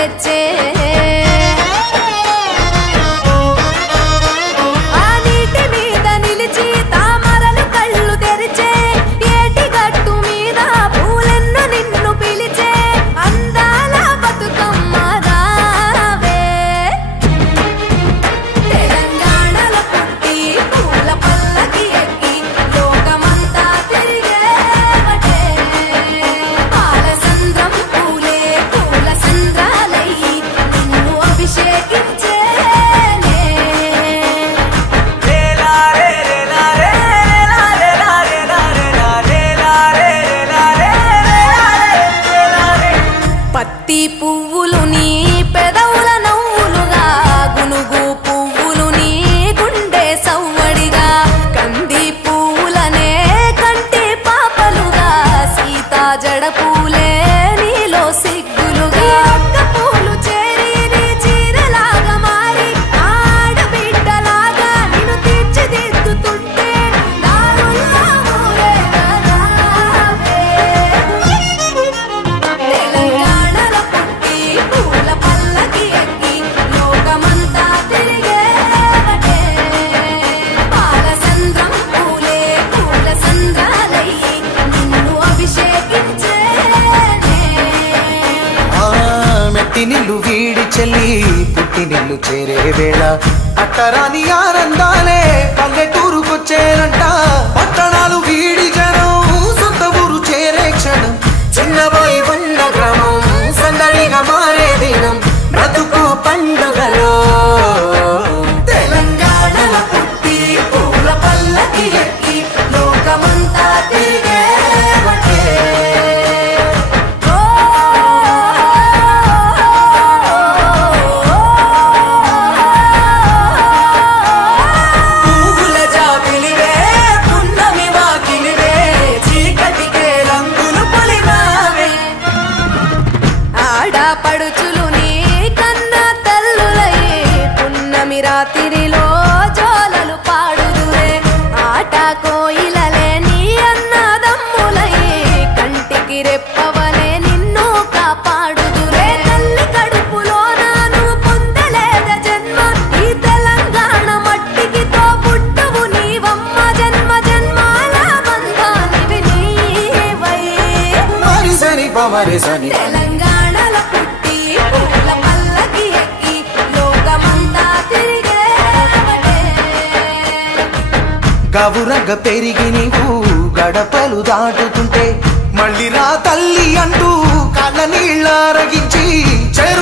తెచ్చే పువ్వులు నీ పెదవుల నవ్వులుగా గునుగు పువ్వులు నీ గుండె సవ్వడిగా కంది పువ్వులనే కంటి పాపలుగా సీతా జడ పూలే నీలో సిగ్గులుగా ఒక్క పూలు చేరి నీ చీరలాగా మారి ఆడబిడ్డలాగా నిన్ను తీర్చిదిద్దుతుంటే దారుల్లో ఊరేగావే తెలంగాణలో పూల పల్లకి ఎక్కి లోకమంతా తిరిగేవటే పాలసంద్రం పూలే పూల సంద్రాలయ్యి నిన్ను అభిషేకించేనే మెట్టి నిల్లు వీడి చెల్లి పుట్టి నిల్లు చేరే వేళ అట్టరాని ఆనందాలే పల్లెటూరుకొచ్చేనంట పట్టణాలు వీడి జనం సొంత ఊరు చేరే క్షణం చిన్నబోయి బండ గ్రామం సందడిగా మారే దినం బ్రతుకు పండుగలో తెలంగాణలో పుట్టి పూల పల్లకి ఎక్కి లోకమంతా తిరిగేవటే పువ్వుల జాబిలివే పున్నమి వాకిలివే చీకటికే రంగులు పొలిమావే ఆడపడుచులు నీ కన్న తల్లులయ్యే పున్నమి రాత్రిలో జోలలు పాడుదురే ఆట కోయిలలే నీ అన్నదమ్ములయ్యే కంటికి రెప్పవలే నిన్ను కాపాడుదురే తల్లి కడుపులో నాను పొందలేద జన్మ ఈ తెలంగాణ మట్టికి తో పుట్టవు నీవమ్మ జన్మ జన్మాల బంధానివి నీవై మరిసని పమరిసని తెలంగాణలో పుట్టి పూల పల్లకి ఎక్కి లోకమంతా తిరిగేవటే గవురగ పెరిగి నీవు గడపలు దాటుతుంటే మళ్ళీ రా తల్లి అంటూ కళ్ళ నీళ్ళ రగించి చెరు